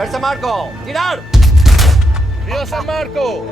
Per San Marco! ¡Tirar! ¡Viva San Marco!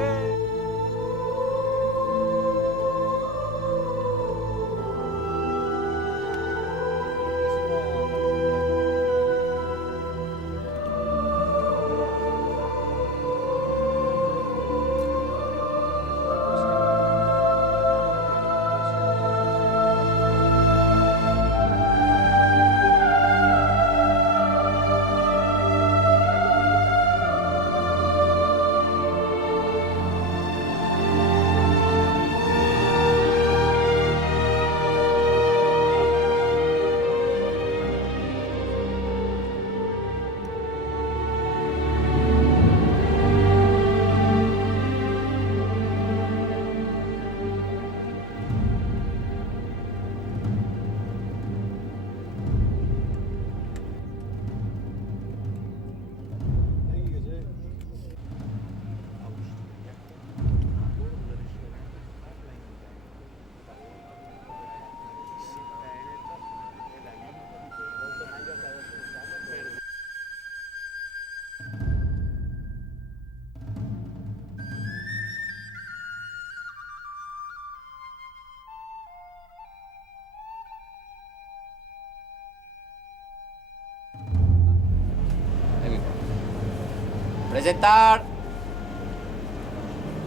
Presentar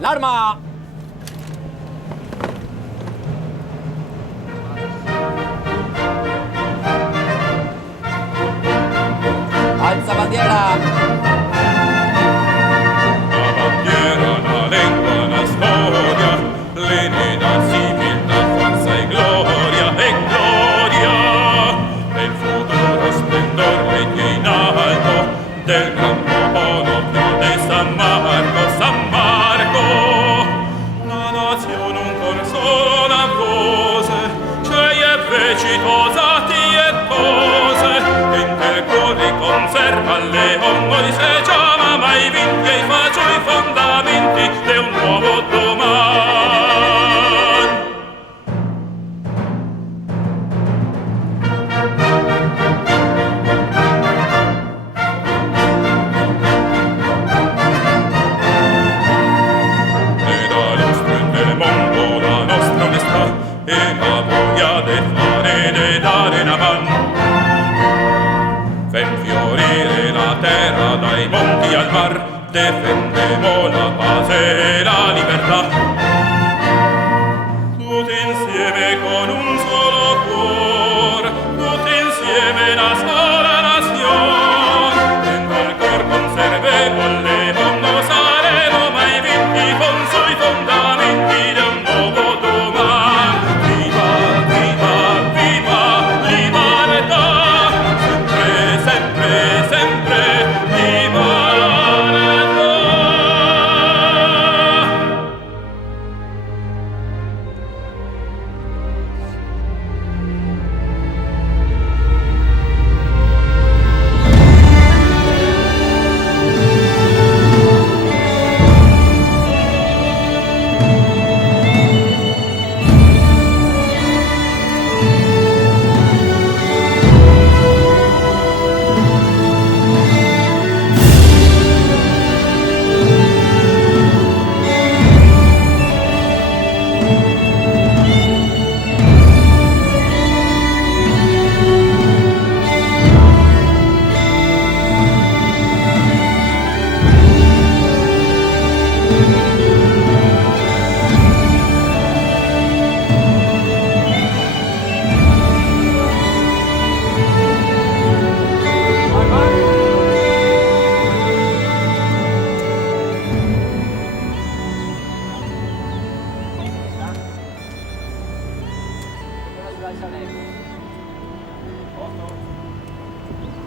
l'arma. Alza bandiera. La bandiera, la lengua, la storia, l'enida civil, la fuerza y gloria, el futuro esplendor medio in alto del gran monopolio de San Marco, San Marco. La nazione un cor sola cose, cioè è vecitosati e cose, in te cuore conserva il leon, noi se chiama mai vinti e faccio i fondamenti di un nuovo domani. E da nostro in del mondo la nostra onestà e la voglia de fare de dare una mano. Fem fiorire la terra dai monti al mar, defendemo la pace e la libertà. Tutti insieme con un solo cuor, tutti insieme una sola nazione, dentro al cor conservemo il leon, non saremo mai vinti con sui fondamenti di un nuovo domani. Viva, viva, viva libertà, sempre, sempre, sempre libertà.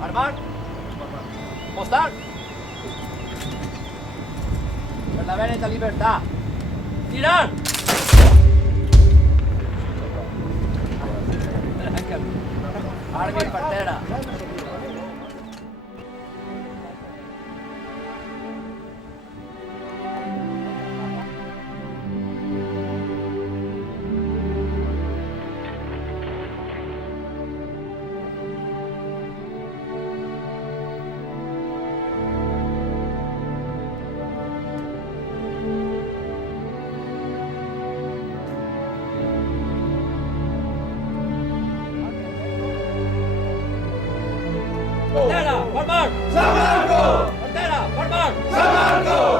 Armar. Postar. Per la Veneta libertà. Tirar. Armi in partera. Formar. San Marco! Bandera, formar. San Marco!